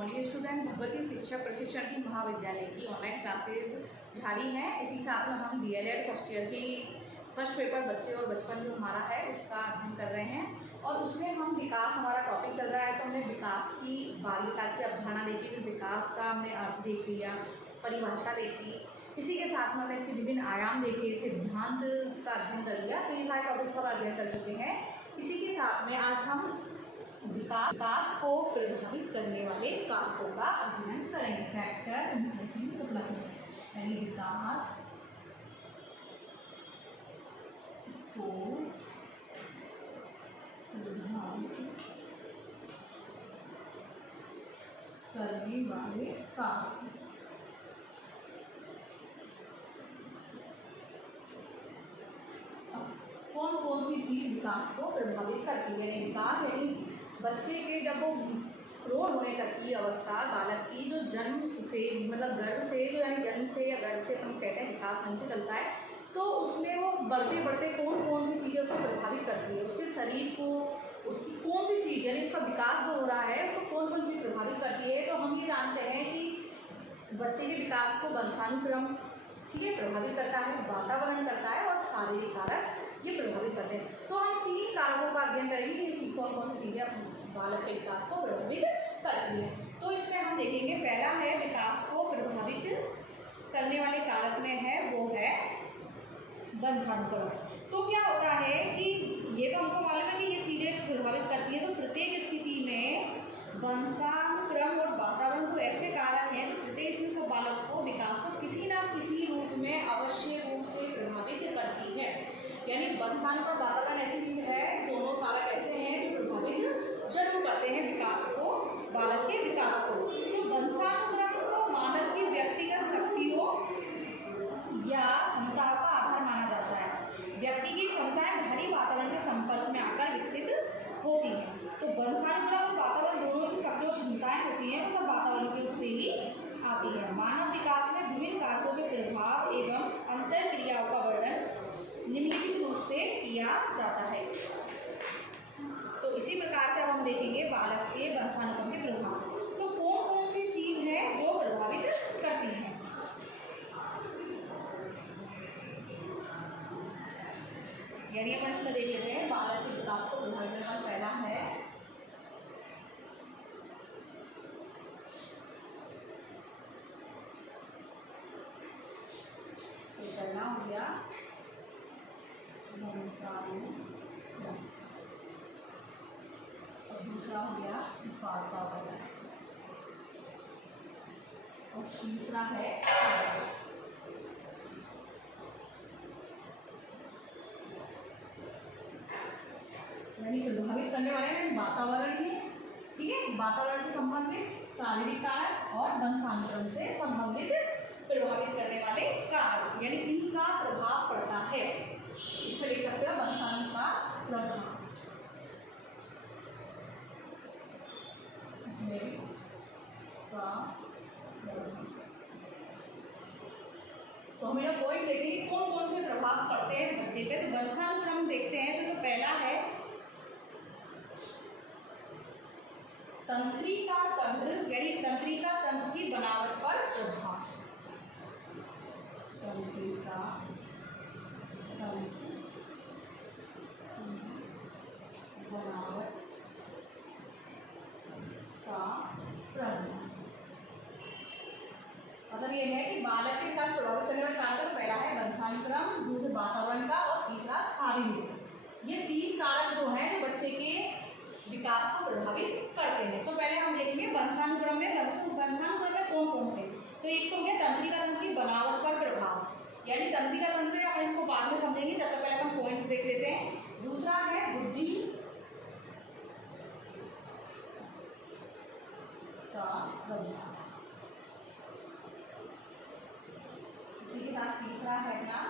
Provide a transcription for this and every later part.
Morning student. Bhagwati शिक्षक प्रशिक्षण की महाविद्यालय की ऑनलाइन क्लासेज जारी हैं। इसी साथ में हम डीएलएड फर्स्ट ईयर की फर्स्ट पेपर बच्चे और बचपन जो हमारा है उसका अध्ययन कर रहे हैं और उसमें हम विकास, हमारा टॉपिक चल रहा है तो हमने विकास की, बाल विकास की अवधारणा देखी, फिर विकास का हमने अर्थ देख लिया, परिभाषा देखी, इसी के साथ में हमने इसके विभिन्न आयाम देखे, सिद्धांत का अध्ययन कर लिया। तो ये सारे टॉपिक्स का अध्ययन कर चुके हैं। इसी के साथ में आज हम विकास को प्रभावित करने वाले कारकों का अध्ययन करेंगे। फैक्टर उपलब्ध यानी विकास को प्रभावित करने वाले कारक। कौन कौन सी चीज विकास को प्रभावित करती है? विकास यानी बच्चे के जब वो प्रौढ़ होने तक की अवस्था, बालक की जो जन्म से, मतलब गर्भ से, जो यानी जन्म से या गर्भ से हम कहते हैं विकास ढंग से चलता है, तो उसमें वो बढ़ते बढ़ते कौन कौन सी चीज़ें उसको प्रभावित करती है, उसके शरीर को, उसकी कौन सी चीज़ यानी उसका विकास जो हो रहा है उसको कौन कौन चीज़ प्रभावित करती है। तो हम ये जानते हैं कि बच्चे के विकास को वंशानुक्रम, ठीक है, प्रभावित करता है, वातावरण करता है और शारीरिक कारक ये प्रभावित करते हैं। तो हम 3 कारकों का अध्ययन करेंगे कि कौन कौन सी चीज़ें बालक के विकास को प्रभावित करती है। तो इसमें हम देखेंगे, पहला है विकास को प्रभावित करने वाले कारक में है वो है वंशानुक्रम। तो क्या होता है कि ये तो हमको मालूम है कि ये चीज़ें प्रभावित करती है, तो प्रत्येक स्थिति में वंशानुक्रम और वातावरण को ऐसे कारक हैं तो प्रत्येक स्थिति से बालक को विकास को किसी न किसी रूप में अवश्य रूप से प्रभावित करती है। यानी वंशानुक्रम वातावरण ऐसी चीज है, दोनों कारक ऐसे हैं जो प्रभावित जरूर करते हैं विकास को, बालक के विकास को। तो वंशानुक्रम को मानव की व्यक्तिगत शक्तियों या क्षमताओं का आधार माना जाता है। व्यक्ति की क्षमताएं बाहरी वातावरण के संपर्क में आकर विकसित होती हैं। तो वंशानुक्रम और वातावरण दोनों की सब जो क्षमताएं होती हैं वो सब वातावरण के उससे ही आती है। मानव विकास में विभिन्न कारकों के प्रभाव एवं अंतर क्रियाओं का वर्णन निम्नलिखित रूप से किया जाता है। तो इसी प्रकार से अब हम देखेंगे बालक के वंशानुक्रम के प्रभाव। तो कौन कौन सी चीज है जो प्रभावित करती है? यानी अपन इसमें देख लेते हैं बालक के विकास को प्रभावित करने वाला पहला है पहला हो गया वंशानुक्रम और दूसरा हो गया वातावरण और तीसरा है यानी प्रभावित करने वाले वातावरण ही है, ठीक है। वातावरण से संबंधित शारीरिक कारक और वंशानुक्रम से संबंधित प्रभावित करने वाले कारक, यानी इनका प्रभाव पड़ता है। इसमें लिख सकते हो वंशानुक्रम का प्रभाव, इसमें का तो हम लोग पॉइंट देखेंगे कौन कौन से प्रभाव पड़ते हैं बच्चे पे। तो वंशानुक्रम देखते हैं तो जो पहला है तंत्रिका तंत्र, यानी तंत्रिका तंत्र की बनावट पर प्रभाव। तंत्रिका तंत्र बनावट का प्रभाव मतलब ये है कि बालक के साथ प्रभावित करने वाला कारक पहला है वंशानुक्रम, दूसरा वातावरण का और तीसरा शारीरिक। ये 3 कारक जो हैं जो बच्चे के विकास को प्रभावित करते हैं। तो पहले हम देखेंगे वंशानुक्रम में, वंशानुक्रम में कौन कौन से। तो एक तो हो गया तंत्रिका तंत्र की बनावट पर प्रभाव, यानी तंत्रिका तंत्र अपन इसको बाद में समझेंगे, जब तक पहले हम पॉइंट्स देख लेते हैं। दूसरा है बुद्धि का प्रभाव, इसी के साथ तीसरा है ना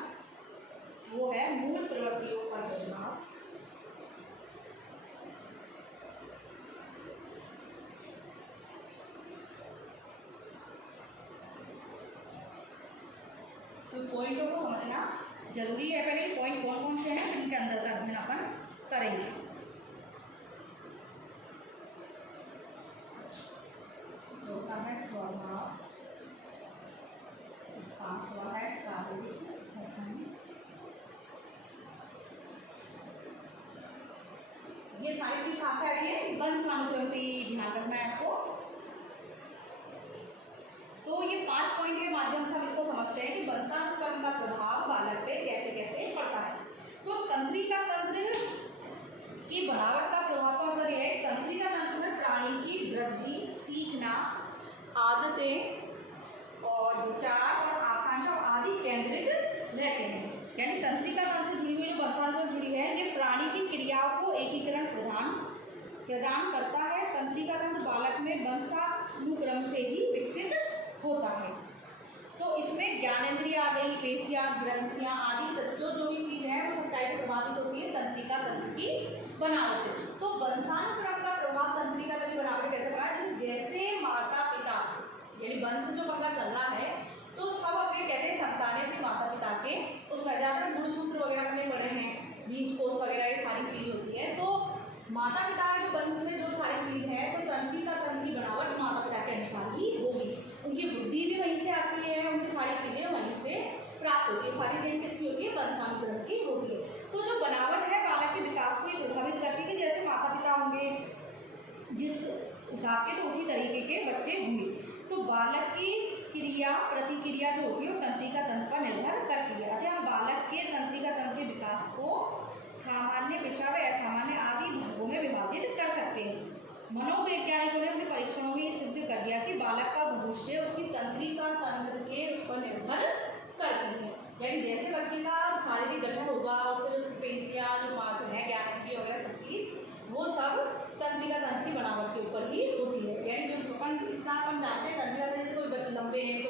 वो है मूल प्रवृत्तियों का प्रभाव। तो पॉइंटों को समझना जरूरी है। पहले पॉइंट कौन कौन से हैं इनके अंदर का अध्ययन अपन करेंगे। पांचवा है शारीरिक गठन। ये सारी चीज कहाँ से आ रही है? वंशानुक्रम से, ही ध्यान रखना है आपको। तो ये 5 पॉइंट के माध्यम से हम इसको समझते हैं कि वंशानुक्रम का प्रभाव बालक पे कैसे कैसे पड़ता है। तो तंत्रिका तंत्र की बनावट का प्रभाव का मतलब यह है, तंत्रिका तंत्र में प्राणी की वृद्धि, सीखना, आदतें और विचार और आकांक्षा आदि केंद्रित रहते हैं। यानी तंत्रिका तंत्र से जुड़ी हुई जो वंशानुक्रम जुड़ी है, ये प्राणी की क्रियाओं को एकीकरण प्रदान करता है। तंत्रिका तंत्र बालक में वंशानुक्रम से ही विकसित होता है। तो इसमें ज्ञानेंद्रिय आ गई, पेशियां, ग्रंथियां आदि जो भी चीज है वो सब कैसे प्रभावित होती है? तंत्रिका तंत्र की बनावट से। तो वंशानुक्रम का प्रभाव तंत्रिका तंत्र की बनावट कैसे पड़ा? जैसे माता पिता यानी वंश जो पंगा चल रहा है, तो सब अपने कहते हैं संतानें अपने माता पिता के उस वजह से गुणसूत्र वगैरह अपने बड़े हैं, बीज कोष वगैरह ये सारी चीज होती है। तो माता पिता के वंश में जो सारी चीज है, तो तंत्रिका तंत्र की बनावट माता पिता के अनुसार ही होगी। उनकी बुद्धि भी वहीं से आती है, उनकी सारी चीजें वहीं से प्राप्त होती है। सारी देन किसकी होती है? वंशानुक्रम की होती है। तो जो बनावट है बालक के विकास को प्रभावित करती है कि जैसे माता पिता होंगे जिस हिसाब के, तो उसी तरीके के बच्चे होंगे। तो बालक की क्रिया प्रतिक्रिया जो होती है वो तंत्रिका तंत्र पर निर्भर करती है। हम बालक के तंत्रिका तंत्र के विकास को सामान्य, मिश्र व असामान्य आदि भागों में विभाजित कर सकते हैं। मनोवैज्ञानिकों ने अपने परीक्षणों में सिद्ध कर दिया कि बालक का भविष्य उसकी तंत्रिका तंत्र के उस पर निर्भर करती है। यानी जैसे बच्चे का शारीरिक गठन होगा, उसके जो पेशियां जो पास है, ज्ञानेंद्रिय वगैरह सब चीज, वो सब तंत्रिका तंत्र की बनावट के ऊपर ही होती है। यानी जो अपन इतना अपन जानते हैं तंत्रिका तंत्र कोई लंबे हैं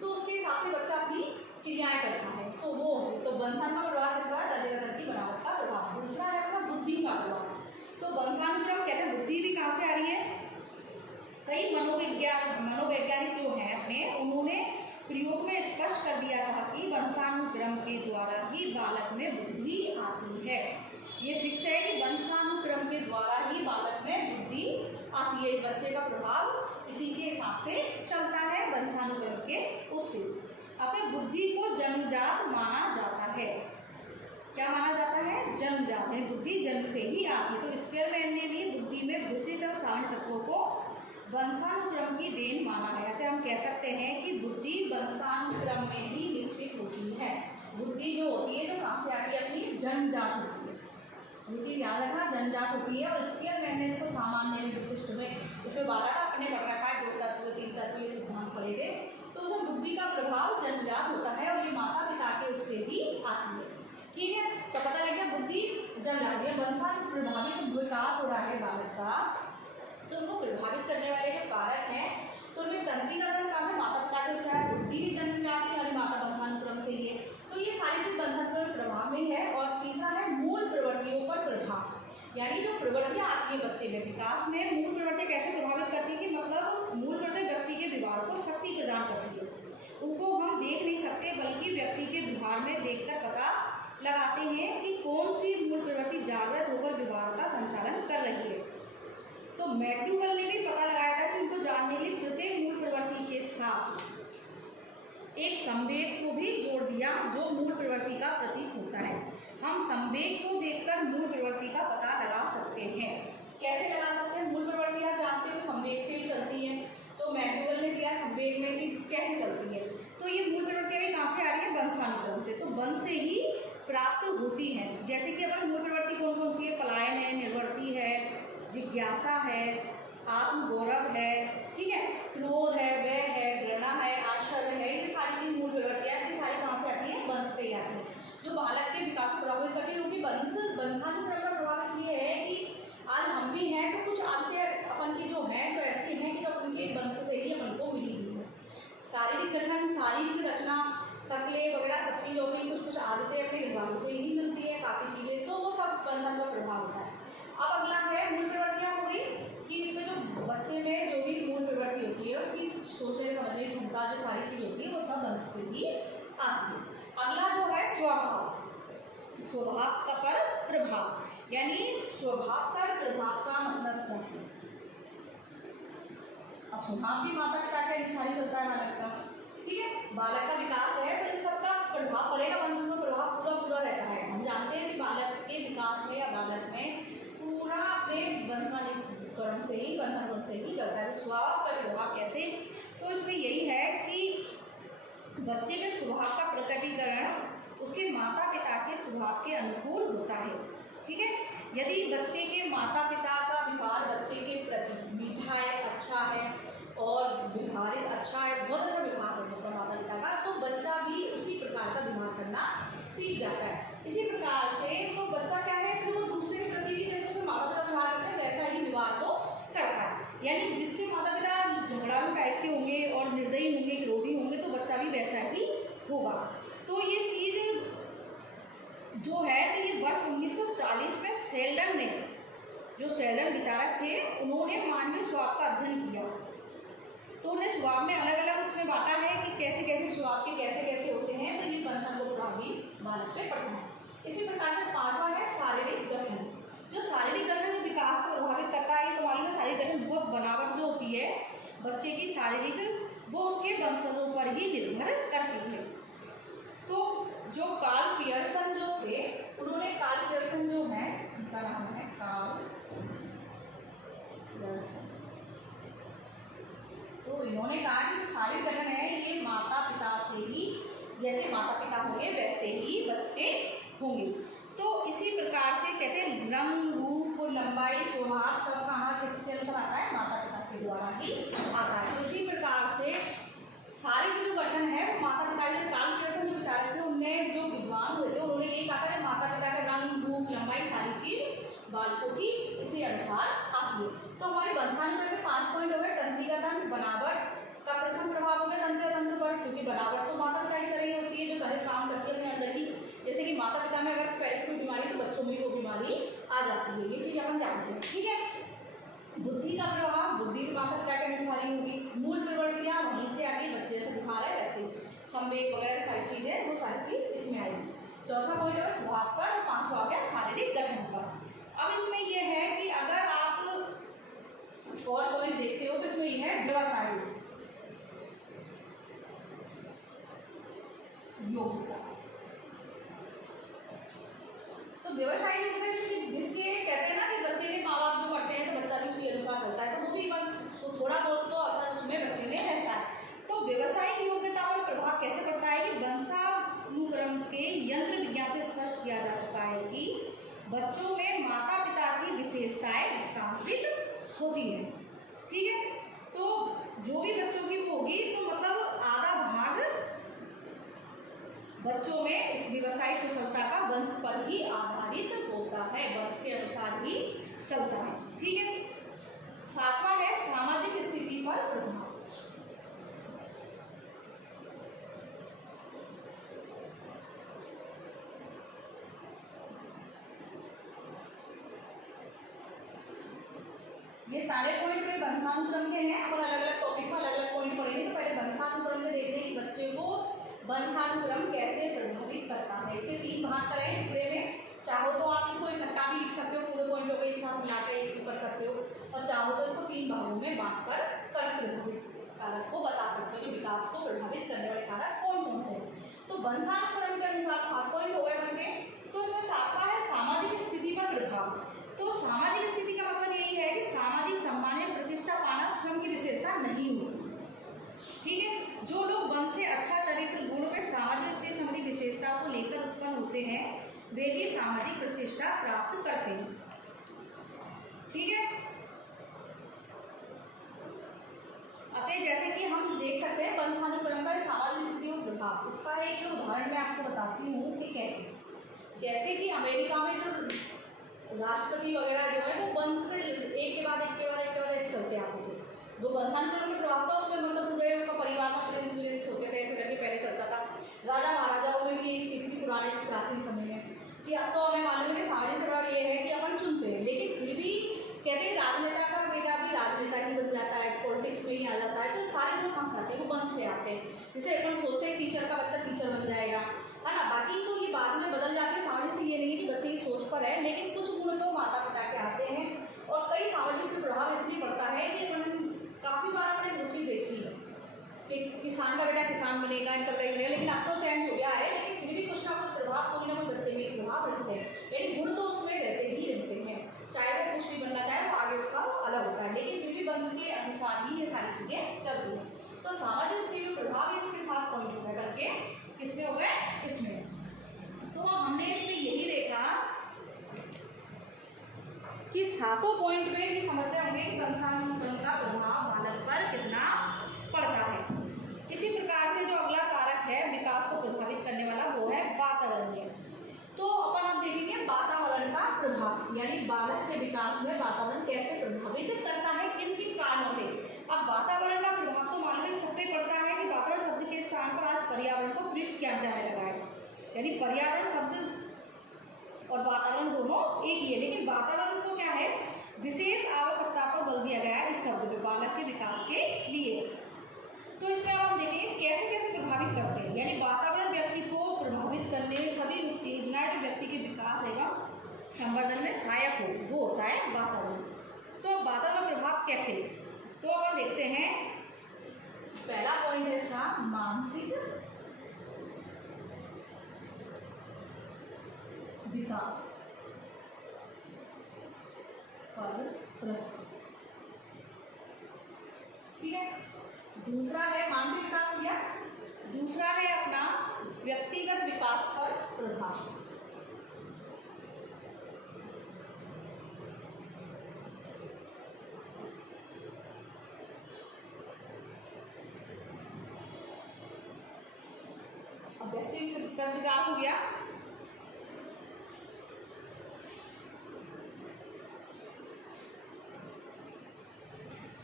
तो उसके हिसाब से बच्चा अपनी क्रियाएं करता है। तो वो तो वंशानुक्रम का प्रभाव किस बार? तंत्रिका तंत्र की बनावट का प्रभाव। दूसरा है अपना बुद्धि का प्रभाव। तो वंशानुक्रम कहते हैं बुद्धि भी कहाँ से आ रही है? कई मनोवैज्ञानिक जो हैं अपने, उन्होंने प्रयोग में स्पष्ट कर दिया था कि वंशानुक्रम के द्वारा ही बालक में बुद्धि आती है। ये फिक्स है कि वंशानुक्रम के द्वारा ही बालक में बुद्धि आती है। बच्चे का प्रभाव इसी के हिसाब से चलता है, वंशानुक्रम के उससे। अपनी बुद्धि को जन्मजात माना जाता है। क्या माना जाता है? जन्मजात है, बुद्धि जन्म से ही आती है। तो स्पेयरमैन ने भी बुद्धि में विशिष्ट और सामान्य तत्वों को वंशानुक्रम की देन माना है। तो हम कह सकते हैं कि बुद्धि वंशानुक्रम में ही निश्चित होती है। बुद्धि जो होती है, जो कहाँ से आती है? अपनी जन्मजात होती है। ये चीज याद रखना, जन्मजात होती है। और स्पेयरमैन ने इसको सामान्य में, विशिष्ट में इसमें बांटा था, अपने पढ़ रखा है 2 तत्व 3 तत्व ये सिद्धांत पढ़े थे। तो उसमें बुद्धि का प्रभाव जन्मजात होता है और ये माता पिता के उससे ही आती है। ठीक है, तो पता लग गया बुद्धि जन्मजात है। वंशानुक्रम प्रभावित विकास हो रहा है बालक का, तो उनको प्रभावित करने वाले जो कारक हैं, तो उनमें तंत्रिका तंत्र कहाँ से? माता पिता के उससे है। बुद्धि भी जन्मजात है और माता वंशानुक्रम से ही है। तो ये सारी चीज वंशानुक्रम प्रभाव में है। और तीसरा है मूल प्रवृत्तियों पर प्रभाव। यानी जो प्रवृत्तियां आती है बच्चे में विकास में, मूल प्रवृत्तियां कैसे प्रभावित करती है कि मतलब मूल प्रवृत्ति व्यक्ति के व्यवहार को शक्ति प्रदान करती है। उनको हम देख नहीं सकते, बल्कि व्यक्ति के व्यवहार में देखकर पता लगाते हैं कि कौन सी मूल प्रवृत्ति जागृत होकर व्यवहार का संचालन कर रही है। तो मैक्यूवेल ने भी पता लगाया था कि उनको जानने के लिए प्रत्येक मूल प्रवृत्ति के साथ एक संवेग को भी जोड़ दिया, जो मूल प्रवृत्ति का प्रतीक होता है। हम संवेग को देखकर मूल प्रवृत्ति का पता लगा सकते हैं। कैसे लगा सकते हैं? मूल प्रवृत्ति आप जानते हैं संवेग से ही चलती है। तो मैक्यूवेल ने दिया संवेग में कि कैसे चलती है। तो ये मूल प्रवृत्तियां भी कहाँ से आ रही है? वंशानुक्रम से। तो वंश से ही प्राप्त होती है। जैसे कि अपन मूल प्रवृत्ति कौन कौन सी है? पलायन है, निर्वृत्ति है, जिज्ञासा है, आत्मगौरव है, ठीक है, क्रोध है, वह है, घृणा है, आश्चर्य है। ये सारी चीज मूल प्रवृत्तियां हैं, ये सारी कहाँ से आती है? वंश से ही आती है, जो बालक के विकास को प्रभावित करती है। क्योंकि वंशानुक्रम का प्रभाव इसलिए है कि आज हम भी हैं तो कुछ आदतें अपन की जो हैं तो ऐसी हैं कि अपन के वंश से ही अपन को मिली हुई है। शारीरिक गठन, शारीरिक रचना, शक्लें वगैरह सब चीज़ अपनी कुछ आदतें अपने घरवालों से ही मिलती है, काफ़ी चीज़ें, तो वो सब वंशानुक्रम का प्रभाव होता है। अब अगला है मूल प्रवृत्तियाँ हो गई कि इसमें जो बच्चे में जो भी मूल प्रवृत्ति होती है उसकी सोचने समझने की क्षमता जो सारी चीज़ होती है वो सब वंश से ही आती है। अगला जो है स्वभाव, स्वभाव का पर प्रभाव, यानी स्वभाव पर प्रभाव का मतलब क्या है? अब स्वभाव भी माता पिता के अनुसार ही चलता है बालक का, ठीक है। बालक का विकास है तो इन सबका प्रभाव पड़ेगा, वंश में प्रभाव पूरा पूरा रहता है। हम जानते हैं कि बालक के विकास में या बालक में पूरा अपने वंशानुक्रम से ही चलता है। तो स्वभाव का प्रभाव कैसे, तो इसमें यही है कि बच्चे के स्वभाव का प्रकटीकरण उसके माता पिता के स्वभाव के अनुकूल होता है। ठीक है, यदि बच्चे के माता पिता का व्यवहार बच्चे के प्रति मीठा है, अच्छा है और व्यवहारिक अच्छा है, बहुत अच्छा व्यवहार होता है माता पिता का, तो बच्चा भी उसी प्रकार का व्यवहार करना सीख जाता है। इसी प्रकार से तो बच्चा क्या है, फिर वो दूसरे के प्रति भी जैसे उसके माता पिता व्यवहार करते हैं वैसा ही व्यवहार को करता है। यानी जिसके माता पिता झगड़ालू टाइप के होंगे और निर्दयी होंगे, क्रोधी होंगे, तो बच्चा भी वैसा ही होगा। तो ये चीज़ जो है, तो ये वर्ष 1940 में सेल्डन ने, जो सेल्डन विचारक थे, उन्होंने मानवीय स्वभाव का अध्ययन किया। तो उन्हें स्वभाव में अलग अलग उसमें बांटा है कि कैसे कैसे स्वभाव के कैसे कैसे होते हैं, तो ये वंशानुक्रम को प्रभावी बालक पे पढ़ना है। इसी प्रकार से पांचवा है शारीरिक गठन। जो शारीरिक गठन विकास को प्रभावित करता है, तो मालूम है शारीरिक गठन बहुत बनावट जो होती है बच्चे की शारीरिक, वो उसके वंशजों पर ही निर्भर करती है। तो जो कार्ल पियर्सन जो थे, उन्होंने कार्ल पियर्सन जो है, उनका नाम है कार्ल पियर्सन, तो इन्होंने कहा कि जो शारीरिक गठन है ये माता पिता से ही, जैसे माता पिता होंगे वैसे ही बच्चे होंगे। तो इसी प्रकार से कहते हैं रंग, रूप, लंबाई, स्वभाव सब कहाँ किसके अनुसार आता है, माता पिता के द्वारा ही आता है। तो इसी प्रकार से शारीरिक जो गठन है वो माता पिता के, कार्ल पियर्सन जो विचारक थे, उनने जो विद्वान हुए थे, उन्होंने यही कहा था कि माता पिता के रंग, रूप, लंबाई सारी चीज बालकों की इसी अनुसार आती है। तो हमारे वंशानुक्रम के 5 पॉइंट हो गए। तंत्रिका तंत्र, बनावट का प्रथम प्रभाव हो गया तंत्रिका तंत्र पर, क्योंकि बनावट तो माता पिता की तरह ही होती है, जो तरह काम करती है अपने अंदर ही। जैसे कि माता पिता में अगर पैसे कोई बीमारी, तो बच्चों में वो बीमारी आ जाती है, ये चीज अपन जानते हैं। ठीक है, बुद्धि का प्रभाव, बुद्धि माता पिता के अनुसार ही होगी। मूल प्रवृत्तियां वहीं से आती है, बच्चे जैसे बुखार है वैसे संवेग वगैरह सारी चीजें, वो सारी चीज इसमें आएगी। चौथा पॉइंट है स्वभाव पर, और पांचवा हो गया शारीरिक गठन पर। अब इसमें यह है कि अगर आप और पॉइंट देखते हो तो इसमें यह है व्यवसाय योग्यता। तो व्यवसाय योग्यता जिसके कहते हैं ना कि बच्चे के माँ बाप जो पढ़ते हैं तो बच्चा भी उसी अनुसार चलता है, तो वो भी थोड़ा बहुत तो असर उसमें बच्चे में रहता है। तो व्यवसायिक योग्यता और प्रभाव कैसे पड़ता है कि वंशानुक्रम के यंत्र विज्ञान से स्पष्ट किया जा चुका है कि बच्चों में माता पिता की विशेषताएं स्थापित होती है। ठीक है, तो जो भी बच्चों की होगी, तो मतलब आधा भाग बच्चों में इस व्यवसायिक कुशलता का वंश पर ही आधारित होता है, वंश के अनुसार ही चलता है। ठीक है, सातवां है सामाजिक स्थिति पर प्रभाव। ये सारे पॉइंट में वंशानुक्रम के हैं, और अलग अलग टॉपिक में अलग अलग पॉइंट पढ़ेंगे। तो पहले वंशानुक्रम में देखते हैं कि बच्चे को वंशानुक्रम कैसे प्रभावित करता है। इसके 3 भाग करें पूरे में, चाहो तो आप इसको इकट्ठा भी लिख सकते हो, पूरे पॉइंटों को एक साथ मिला के कर सकते हो, और चाहो तो इसको 3 भागों में बांट कर प्रभावित कारक को बता सकते हो कि विकास को प्रभावित करने वाले कारक कौन कौन से। तो वंशानुक्रम के अनुसार 7 पॉइंट हो गए बनके। तो इसमें 7वां है सामाजिक स्थिति पर प्रभाव। तो सामाजिक स्थिति का मतलब यही है कि सामाजिक सम्मान या प्रतिष्ठा पाना स्वयं की विशेषता नहीं होती। ठीक है, जो लोग वंश से अच्छा चरित्र गुण में सामाजिक स्थिति संबंधी विशेषताओं को लेकर उत्पन्न होते हैं, वे भी सामाजिक प्रतिष्ठा प्राप्त करते हैं। ठीक है, अतः जैसे कि हम देख सकते हैं वंशानुक्रम का सामाजिक स्थिति और प्रभाव, इसका एक उदाहरण मैं आपको बताती हूँ कि कैसे। जैसे कि अमेरिका में जो राष्ट्रपति वगैरह जो है वो वंश से एक के बाद ऐसे चलते आते थे। जो वंशानुक्रम के प्रभाव था उसमें मतलब पूरे उसका परिवार का प्रिंस होते थे, ऐसे करके पहले चलता था। राजा महाराजाओं में भी यही स्थिति थी पुराने प्राचीन समय में, कि अब तो हमें मालूम है कि सामाजिक प्रभाव ये है कि अपन चुनते हैं, लेकिन फिर भी कहते हैं राजनेता का बेटा भी राजनेता ही बन जाता है, पॉलिटिक्स में ही आ जाता है। तो सारे लोग कहाँ से आते हैं, वो वंश से आते हैं। जैसे अपन सोचते हैं टीचर का बच्चा टीचर बन जाएगा, है ना, बाकी तो ये बाद में बदल जाते हैं। सामाजिक से ये नहीं है कि बच्चे की सोच पर है, लेकिन कुछ गुण तो माता पिता के आते हैं, और कई सामाजिक से प्रभाव इसलिए पड़ता है कि अपन काफ़ी बार अपने वो चीज़ देखी है कि किसान का बेटा किसान बनेगा, इनका बेटा बनेगा, लेकिन अब तो चेंज हो गया है, लेकिन फिर भी कुछ ना कुछ प्रभाव कोई ना कोई बच्चे में प्रभाव रखते हैं, यानी गुण तो उसमें रहते ही रहते हैं, चाहे वो कुछ भी बनना चाहे वो आगे उसका अलग होता है, लेकिन फिर भी वंश के अनुसार ही ये सारी चीजें चलती हैं। तो सामाजिक स्थिति में प्रभाव इसके साथ पॉइंट हो गए करके किसमें हो गए, इसमें। तो हमने इसमें यही देखा कि सातों पॉइंट में ये समझते होंगे कि वंशानुक्रम का प्रभाव बालक पर कितना पड़ता है। इसी प्रकार से जो अगला कारक है विकास को प्रभावित करने वाला वो है वातावरणीय। तो अपन अब देखेंगे वातावरण का प्रभाव, यानी बालक के विकास में वातावरण कैसे प्रभावित करता है, किन किन कारणों से। अब वातावरण का प्रभाव तो मानवीय सब पे पड़ता है कि वातावरण शब्द के स्थान पर आज पर्यावरण को प्रयुक्त किया जाने लगा है, यानी पर्यावरण शब्द और वातावरण दोनों एक ही है, लेकिन वातावरण को क्या है विशेष आवश्यकता पर बल दिया गया है इस शब्द में बालक के विकास के लिए। तो इसमें अब हम देखेंगे कैसे कैसे प्रभावित करते हैं, यानी वातावरण व्यक्ति को प्रभावित करने सभी उत्तेजनाएं जो व्यक्ति के विकास एवं संवर्धन में सहायक हो वो होता है वातावरण। तो वातावरण प्रभाव कैसे, तो अब देखते हैं पहला पॉइंट है इसका मानसिक विकास पर प्रभाव, ठीक है। दूसरा है मानसिक विकास हो गया, दूसरा है अपना व्यक्तिगत विकास पर प्रभाव। अब व्यक्तिगत विकास हो गया,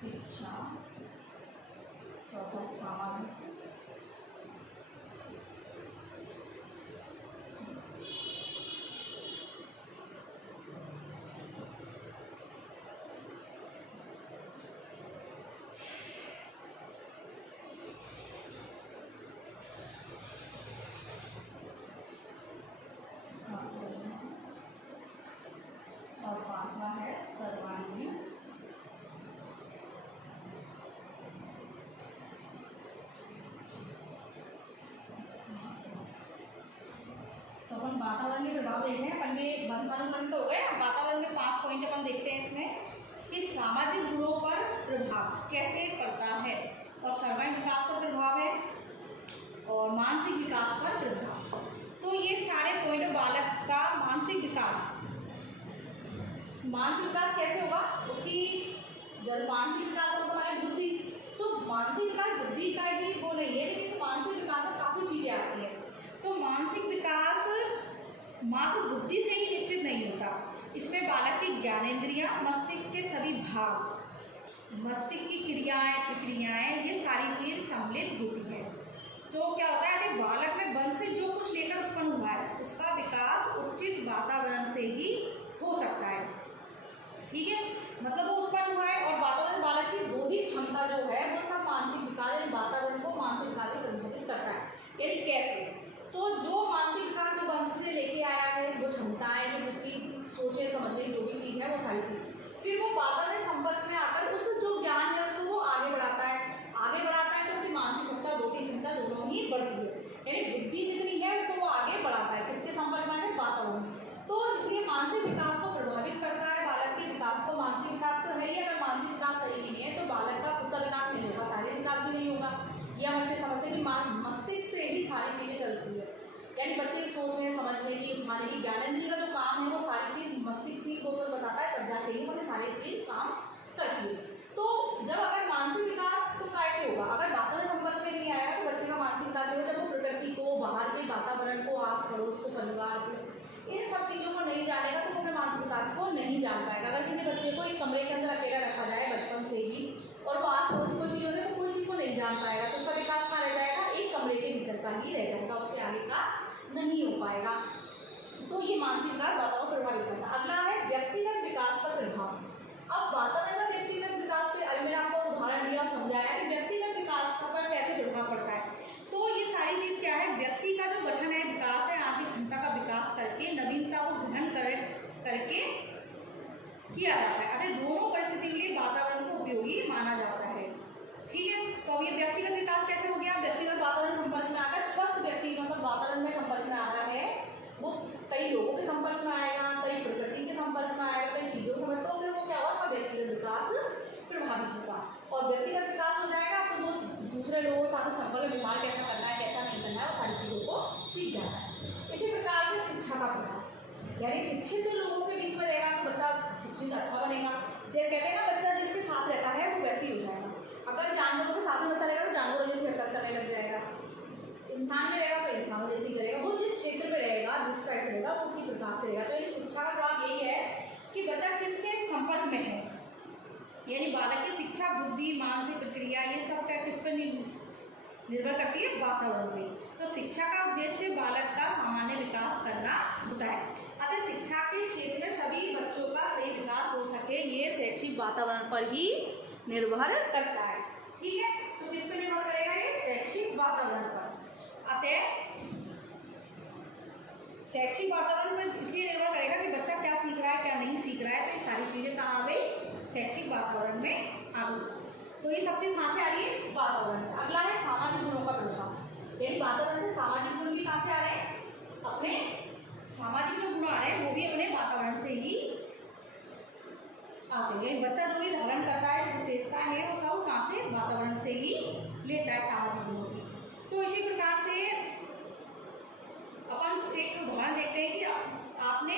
शिक्षा, चौथा सामाजिक, और पांचवा है सर्वांगीण। तो अपन वातावरण के प्रभाव देख रहे हैं, अपन में वंशानुक्रम तो हो गए, वातावरण में 5 पॉइंट अपन देखते हैं इसमें कि सामाजिक गुणों पर प्रभाव कैसे पड़ता है, और सर्वांगीण विकास पर प्रभाव है और मानसिक विकास पर प्रभाव। तो ये सारे पॉइंट बालक का मानसिक विकास कैसे होगा, उसकी जब मानसिक विकास होगा हमारी बुद्धि, तो मानसिक विकास बुद्धि का ही वो नहीं है, लेकिन मानसिक विकास में काफी चीजें आती है। तो मानसिक विकास मात्र बुद्धि से ही निश्चित नहीं होता, इसमें बालक की ज्ञानेंद्रियां, मस्तिष्क के सभी भाग, मस्तिष्क की क्रियाएं प्रक्रियाएं ये सारी चीज सम्मिलित होती है। तो क्या होता है कि बालक में वंश से जो कुछ लेकर उत्पन्न हुआ है उसका विकास उचित वातावरण से ही हो सकता है, ठीक है। मतलब वो उत्पन्न हुआ है और वातावरण बालक की बौद्धिक क्षमता जो है वो सब मानसिक विकास वातावरण को मानसिक विकास में प्रभावित करता है। यानी कैसे, तो जो मानसिक विकास जो वंश से लेके आया है वो क्षमताएं जो उसकी सोचे समझने जो भी चीज़ है वो सारी चीज़ फिर वो वातावरण के संपर्क में आकर उस जो ज्ञान है उसको वो आगे बढ़ाता है तो उसकी मानसिक क्षमता बौद्धिक क्षमता दोनों ही बढ़ती है, यानी बुद्धि जितनी है उसको वो आगे बढ़ाता है, किसके संपर्क में है वातावरण। तो इसलिए मानसिक विकास को प्रभावित करता है बालक के विकास को, मानसिक विकास तो है ही, अगर मानसिक विकास सही नहीं है तो बालक का खुद का विकास नहीं होगा, शारीरिक विकास भी नहीं होगा। ये हम अच्छे समझते हैं कि मस्तिष्क से ही सारी चीजें चलती है, यानी बच्चे सोचने समझने की उठाने की ज्ञानेंद्रिय का जो काम है वो सारी चीज मस्तिष्क ही को बताता है, तब जाके ही हमें सारी चीज काम करती है। तो जब अगर मानसिक विकास तो कैसे होगा, अगर वातावरण संपर्क में नहीं आया तो बच्चे का मानसिक विकास होगा जब वो प्रकृति को, बाहर के वातावरण को, आस पड़ोस को, परिवार को, इन सब चीज़ों को नहीं जानेगा तो वो अपने मानसिक विकास को नहीं जान पाएगा। अगर किसी बच्चे को एक कमरे के अंदर अकेला रखा जाए बचपन से ही और वो आस पड़ोस कोई चीज़ होती है तो कोई चीज़ को नहीं जान पाएगा, तो उसका विकास कहाँ रह जाएगा, एक कमरे के भीतर का ही रह जाएगा, उससे आगे का नहीं हो पाएगा। तो ये मानसिक विकास वातावरण प्रभावित करता है। अगला है व्यक्तिगत विकास पर प्रभाव। अब वातावरण का व्यक्तिगत विकास पे अभी मैंने आपको उदाहरण दिया और समझाया कि व्यक्तिगत विकास पर कैसे प्रभाव पड़ता है। तो ये सारी चीज क्या है, व्यक्ति का जो गठन है, विकास है, आंतरिक क्षमता का विकास करके नवीनता को ग्रहण करके किया जाता है। अतः दोनों परिस्थितियों के लिए वातावरण को उपयोगी माना जाता है, ठीक है। तो अब ये व्यक्तिगत विकास कैसे हो गया? व्यक्तिगत वातावरण संपर्क में आकर स्वस्थ व्यक्ति मतलब वातावरण में संपर्क में आ रहा है, वो कई लोगों के संपर्क में आएगा, कई प्रकृति के संपर्क में आएगा, कई चीजों के संपर्क, तो फिर वो क्या हुआ? उसका व्यक्तिगत विकास प्रभावित होगा। और व्यक्तिगत विकास हो जाएगा तो वो दूसरे लोगों के साथ संपर्क में व्यवहार कैसा करना है, कैसा नहीं करना है, वो सारी चीजों को सीख जाता है। इसी प्रकार से शिक्षा का प्रभाव, यानी शिक्षित लोगों के बीच में रहेगा तो बच्चा शिक्षित अच्छा बनेगा। जैसे कहते हैं ना, बच्चा जिसके साथ रहता है वो वैसे ही हो जाएगा। अगर जानवरों के साथ में बच्चा रहेगा तो जानवरों जैसी हरकत करने लग जाएगा, इंसान में रहेगा तो इंसानों जैसी करेगा, वो जिस क्षेत्र में रहेगा, जिस टाइप रहेगा वो उसी प्रकार से रहेगा। तो ये शिक्षा का प्रभाव यही है कि बच्चा किसके संपर्क में है, यानी बालक की शिक्षा, बुद्धि, मानसिक प्रक्रिया, ये सब क्या किस पर निर्भर करती है? वातावरण पे। तो शिक्षा का उद्देश्य बालक का सामान्य विकास करना होता है। अतः शिक्षा के क्षेत्र में सभी बच्चों का सही विकास हो सके, ये शैक्षिक वातावरण पर ही निर्भर करता है। ठीक है, तो किस पर निर्भर करेगा? ये शैक्षिक वातावरण पर। अतः शैक्षिक वातावरण में इसलिए निर्भर करेगा कि बच्चा क्या सीख रहा है, क्या नहीं सीख रहा है। तो ये सारी चीजें कहाँ आ गई? शैक्षिक वातावरण में आ गई। तो ये सब चीज कहाँ से आ रही है? वातावरण से। अगला है सामाजिक गुणों का प्रभाव, यानी वातावरण से सामाजिक गुण भी कहाँ से आ रहे हैं? अपने सामाजिक जो गुण आ रहे हैं वो भी अपने वातावरण से ही आते हैं। बच्चा जो भी धारण करता है, विशेषता है, वो सब कहाँ से? वातावरण से ही लेता है सामाजिक गुणों की। तो इसी प्रकार से अपन एक उदाहरण देखते हैं कि आपने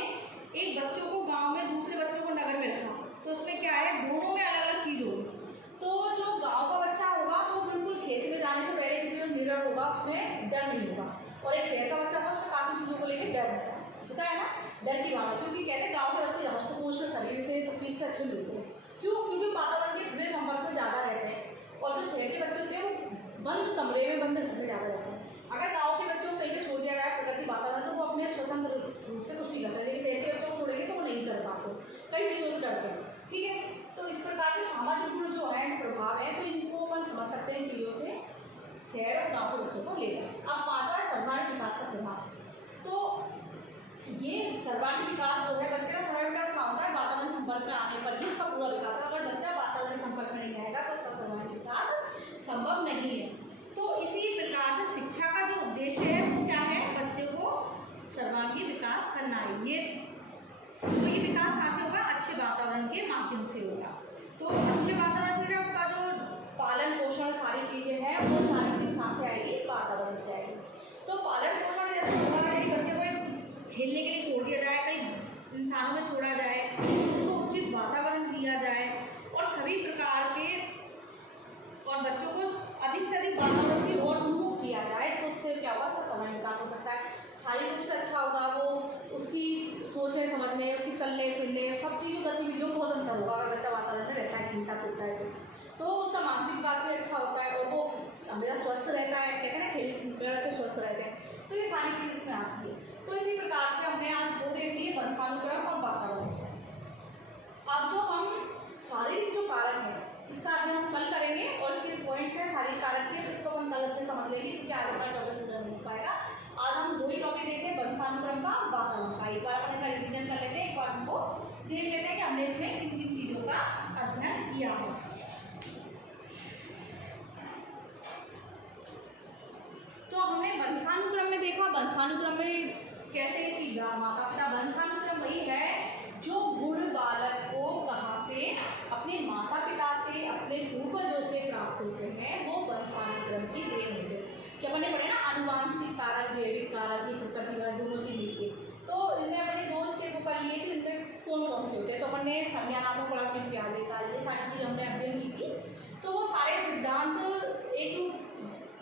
एक बच्चों को गांव में, दूसरे बच्चों को नगर में रखा, तो उसमें क्या है? दोनों में अलग अलग चीज होगी। तो जो गांव का बच्चा होगा तो बिल्कुल खेत में जाने से पहले जो निडर होगा, उसमें डर नहीं होगा, और एक शहर का बच्चा होगा उसमें काफी चीजों को लेकर डर होता है ना, डर की बात है। क्योंकि कहते हैं गाँव के बच्चे हष्टपुष्ट शरीर से सब चीज से अच्छे मिलते हैं। क्यों? क्योंकि वातावरण के खुले संपर्क में ज्यादा रहते हैं, और जो शहर के बच्चे होते हैं वो बंद कमरे में, बंद घर में ज्यादा रहते हैं। अगर गाँव के बच्चों को कहीं पे छोड़ दिया गया प्रकृति वातावरण, तो वो अपने स्वतंत्र रूप से कुछ नहीं कर सकते, लेकिन शहर के बच्चों को छोड़ेंगे तो वो नहीं कर पाते, कई चीजों से डरते हैं। ठीक है, तो इस प्रकार के सामाजिक गुण जो है, प्रभाव है, तो इनको अपन समझ सकते हैं चीजों से शहर और गाँव के बच्चों को लेकर। अब पांचवा है सर्वांगीण विकास का प्रभाव। तो ये सर्वांगीण विकास जो है, बच्चे का सर्वांगीण विकास कहाँ होता है? वातावरण संपर्क में आने पर ही उसका पूरा विकास है। अगर बच्चा वातावरण के संपर्क में नहीं आएगा तो उसका सर्वांगीण विकास संभव नहीं है। तो इसी प्रकार से शिक्षा का जो उद्देश्य है वो क्या है? बच्चे को सर्वांगीण विकास करना है। तो ये विकास कहाँ से होगा? अच्छे वातावरण के माध्यम से होगा। तो अच्छे वातावरण से उसका जो पालन पोषण सारी चीजें हैं, वो सारी चीज कहाँ से आएगी? वातावरण से आएगी। तो पालन पोषण जैसे होगा है कि बच्चे को खेलने के लिए छोड़ दिया जाए, कहीं इंसानों में छोड़ा जाए, उसको उचित वातावरण दिया जाए, और सभी प्रकार के, और बच्चों को अधिक से अधिक वातावरण की ओर उन्मुख किया जाए, तो उससे क्या होगा? उसका सर्वांगीण विकास हो सकता है। शारीरिक रूप से अच्छा होगा, वो उसकी सोचने समझने, उसकी चलने फिरने, सब चीज़ों गतिविधियों में बहुत अंतर होगा। अगर बच्चा वातावरण में रहता है, खेलता कूदता है, तो उसका मानसिक विकास भी अच्छा होता है, और वो हमेशा स्वस्थ रहता है। कहते हैं ना, खेल में बच्चे स्वस्थ रहते हैं। तो ये सारी चीज़ इसमें आती है। तो इसी प्रकार से हमने आज दो देख लिए, वंशानुक्रम और वातावरण। अब जो हम शारीरिक जो कारक है, इसका अध्ययन हम कल करेंगे, और इसके पॉइंट है शारीरिक कारक के, तो इसको हम कल अच्छे समझ लेंगे, क्योंकि आगे का टॉपिक पूरा नहीं हो पाएगा। आज हम दो ही टॉपिक देखते हैं, वंशानुक्रम का, वातावरण का। एक बार अपन इसका रिविजन कर लेते हैं, एक बार हमको देख लेते हैं कि हमने इसमें किन किन चीजों का अध्ययन किया है। तो हमने वंशानुक्रम में देखा, वंशानुक्रम में कैसे कि माता पिता, वंशानुक्रम वही है जो गुण बालक को कहाँ से? अपने माता पिता से, अपने पूर्वजों से प्राप्त होते हैं, वो वंशानुक्रम की देन होते हैं। क्या अपने पढ़े ना, अनुवांशिक कारक, जैविक कारक, की प्रकृति वाले दोनों चीज मिलती है। तो इनमें अपने दोस्त के बुक लिए कि इनमें कौन कौन से होते हैं, तो अपन ने संज्ञानात्मक पढ़ा, कि प्यार देता, ये सारी चीज हमने अध्ययन की थी। तो वो सारे सिद्धांत एक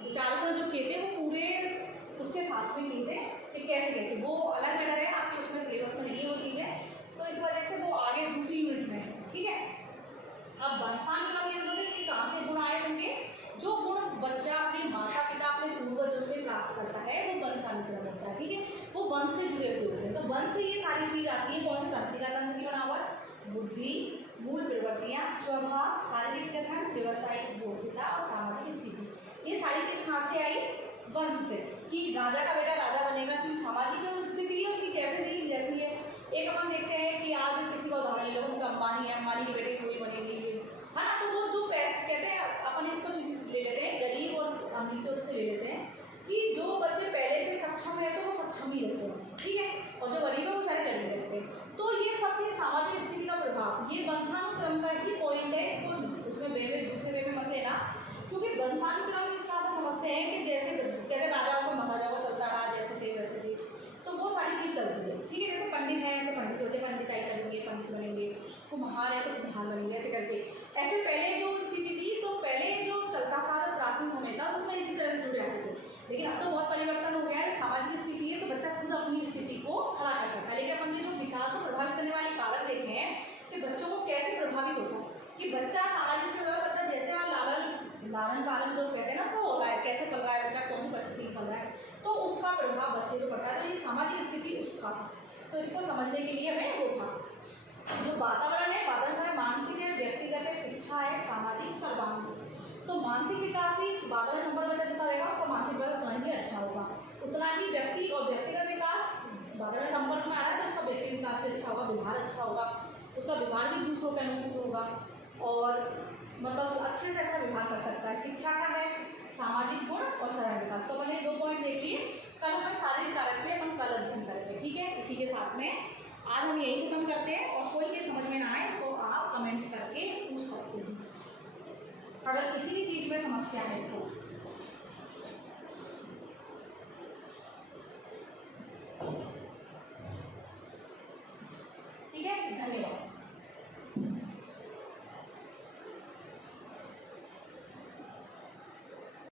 विचारकों जो कहते हैं, वो पूरे उसके साथ में नहीं थे कि कैसे कैसे, वो अलग मैटर है, आपके उसमें सिलेबस में नहीं है वो चीज़ें, तो इस वजह से वो आगे दूसरी यूनिट में है। ठीक है, अब वंशानुक्रम ये जरूरी कि कहाँ से गुण आए होंगे? जो गुण बच्चा अपने माता पिता, अपने पूर्वजों से प्राप्त करता है, वो वंशानुक्रम होता है। ठीक है, वो वंश से जुड़े हुए होते हैं। तो वंश से ये सारी चीज आती है। कौन सी तंत्रिका तंत्र की बना हुआ? बुद्धि, मूल प्रवृत्तियां, स्वभाव, शारीरिक गठन, व्यवसायिक योग्यता और सामाजिक स्थिति। ये सारी चीज कहाँ से आई? वंश से। कि राजा का बेटा राजा बनेगा, क्योंकि सामाजिक स्थिति है उसकी कैसे नहीं जैसी है। एक अपन देखते हैं कि आज किसी का उदाहरण ले लो, उनका अंबानी है, अंबानी के बेटे कोई बनेगी, है ना। तो वो जो कहते हैं, अपन इसको ले लेते हैं, गरीब और अमीर को उससे ले लेते हैं कि जो बच्चे पहले से सक्षम है तो वो सक्षम ही रहते हैं, ठीक है, और जो गरीब है वो सारे गरीब रहते हैं। तो ये सब चीज़ सामाजिक स्थिति का प्रभाव, ये वंशानुक्रम का ही पॉइंट है, इसको उसमें वे में दूसरे वे में मत लेना, क्योंकि वंशानुक्रम का समझते हैं कि जैसे कहते राजाओं को महाराजाओं को चलता रहा, जैसे थे वैसे थे, तो वो सारी चीज़ चलती है, ठीक है। जैसे पंडित है तो पंडित होते पंडिताई करेंगे, पंडित बनेंगे, वो महान है तो महान बनेंगे, ऐसे करके। ऐसे पहले जो स्थिति थी, तो पहले जो चलता था, जो प्राचीन समय था, उसमें इसी तरह से जुड़े आते थे। लेकिन अब तो बहुत परिवर्तन हो गया है, सामाजिक स्थिति है तो बच्चा खुद अपनी स्थिति को खड़ा कर सकता है। लेकिन अपन ने जो विकास को प्रभावित करने वाले कारक देखे हैं कि बच्चों को कैसे प्रभावित होता है, कि बच्चा सामाजिक से बच्चा जैसे लालन पालन जो कहते हैं ना, तो होता है, कैसे पल रहा है बच्चा, कौन सी परिस्थिति में पल रहा है, तो उसका प्रभाव बच्चे को पड़ता है। तो ये सामाजिक स्थिति उसका था, तो इसको समझने के लिए हमें वो था। जो वातावरण है, वातावरण है मानसिक है, व्यक्तिगत है, शिक्षा है, सामाजिक, सर्वांगीण। तो मानसिक विकास ही वातावरण संपर्क बच्चा जितना रहेगा उसका मानसिक विकास उतना ही अच्छा होगा, उतना ही व्यक्ति और व्यक्तिगत विकास वातावरण संपर्क में आ रहा है तो उसका व्यक्ति विकास भी अच्छा होगा, व्यवहार अच्छा होगा, उसका व्यवहार भी दूसरों के अनुकूल होगा और मतलब अच्छे से अच्छा व्यवहार कर सकता है। शिक्षा का है सामाजिक गुण और सर्वांगीण विकास। तो मैंने 2 पॉइंट देख लिए। कल हम शारीरिक कारक पे हम कल अध्ययन करेंगे, ठीक है। इसी के साथ में आज हम यही खत्म करते हैं, और कोई चीज़ समझ में ना आए तो आप कमेंट्स करके पूछ सकते हैं अगर किसी भी चीज़ में समस्या है तो।